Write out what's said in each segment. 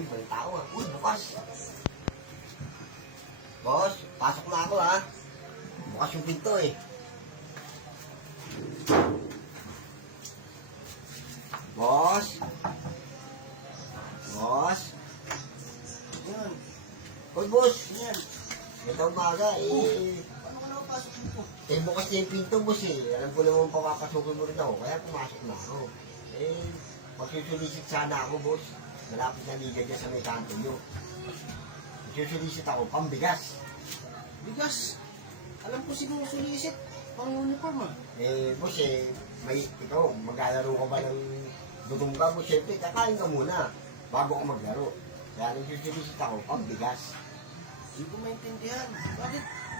Uy, may tao ah. Uy, bukas. Boss, pasok na ako ha. Bukas yung pinto eh. Boss? Boss? Yan. Uy, boss. Yan. Ito umaga eh. Paano ka nakapasok dito? Eh, bukas na yung pinto, boss eh. Alam ko naman papapasukin mo rin ako, kaya pumasok na ako. Eh, magsusulisit sana ako, boss. Malapit na liga dyan sa may kanto nyo. Magsusulisit ako, pambigas. Bigas. Alam ko sinusulisit. Pang uniform ah. Eh, boss eh, ikaw, maglalaro ka ba ng dudong ka, boss? Siyempre, kakain ka muna bago ka maglaro. Kaya nagsusulisit ako, pambigas. Hindi ko maintindihan.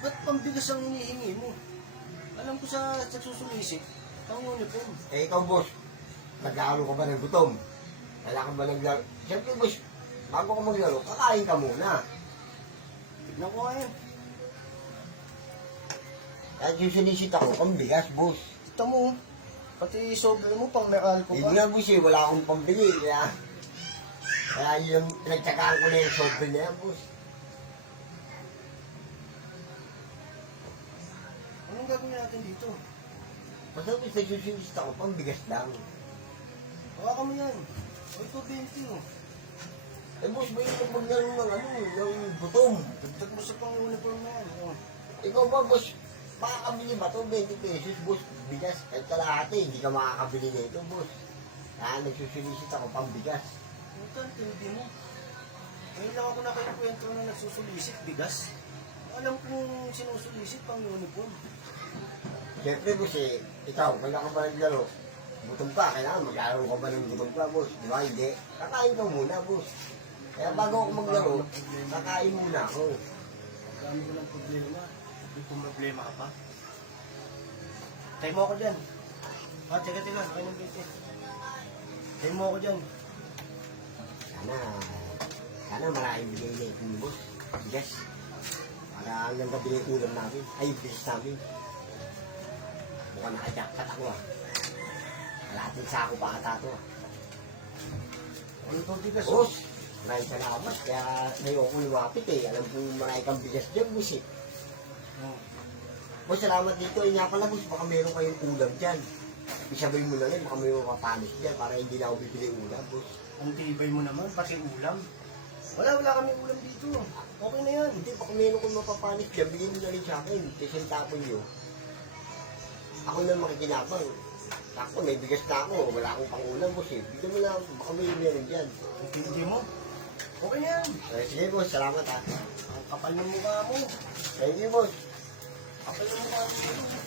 Ba't pambigas ang hinihingi mo? Alam ko sa susulisit, pang uniform. Eh, ikaw, boss, naglaro ka ba ng gutom? Kailangan ba naglaro? Siyempre, boss, bago ka maglaro, kakain ka muna. Tignan ko nga yan. Kaya nagsusulisit ako, pambigas, boss. Ito mo, pati sobre mo pang meral ko Hindi ba? nga, boss eh, wala akong pambili. Kaya yung pinagtsakaan ko na yung sobre na yan, boss. Anong gagawin natin dito? Basta boss, nagsusulisit ako, pambigas lang. Hawakan mo yan. O ito 20 oh. Eh, boss, may yung maglaro ng gutom. Dagdag mo sa pang uniform na yan. Oh. Ikaw ba, boss, makakabili ba ito? 20 pesos, boss, bigas. Kahit kalahati, hindi ka makakabili na ito, boss. Kaya nagsusulisit ako, pambigas. Ito, hindi mo. Ngayon lang ako nakakwento na nagsusulisit, bigas. Alam kong sinusulisit pang uniform. Siyempre, boss, eh, ikaw, kailangan ka ba naglaro? Gutom ka, kailangan maglaro ka ba ng gutom ka, boss? Di ba? Hindi. Kakain ka muna, boss. Kaya bago ako maglaro, kakain muna ako. Dami ko ng problema. May problema ka pa. Tayo mo ako dyan. Teka lang, kayo ng 20. Tayo mo ako dyan. Sana maraming bigay na ito ni boss. Bigas. Para hanggang gabi na yung ulam namin. Ay, bigas namin. Mukhang nakajakpat ako ah. Kalating sako pa ata to ah. Ano to, bigas? Boss, maraming salamat. Kaya ngayon ko lumapit eh. Alam ko marami kang bigas dyan, boss eh. Oh. Boss, salamat dito. Eh nga pala, boss, baka meron kayong ulam dyan. Isabay mo lang yan, baka meron kapanis dyan para hindi na ako bibili ulam, boss. Ang tibay mo naman, pati ulam. Wala kami ulam dito. Okay na yan. Hindi, baka meron kong mapapanis dyan. Bigyan mo na rin sa akin. Kasi tapon nyo. Ako na makikinabang. Ako, may bigas na ako. Wala akong pangulam, boss eh. Bigyan mo na, baka may meron dyan. Hindi mo? Okay na yan. Eh, sige, boss, salamat ha. Ang kapal ng mukha mo. Thank you, boss. Kapal ng mukha mo.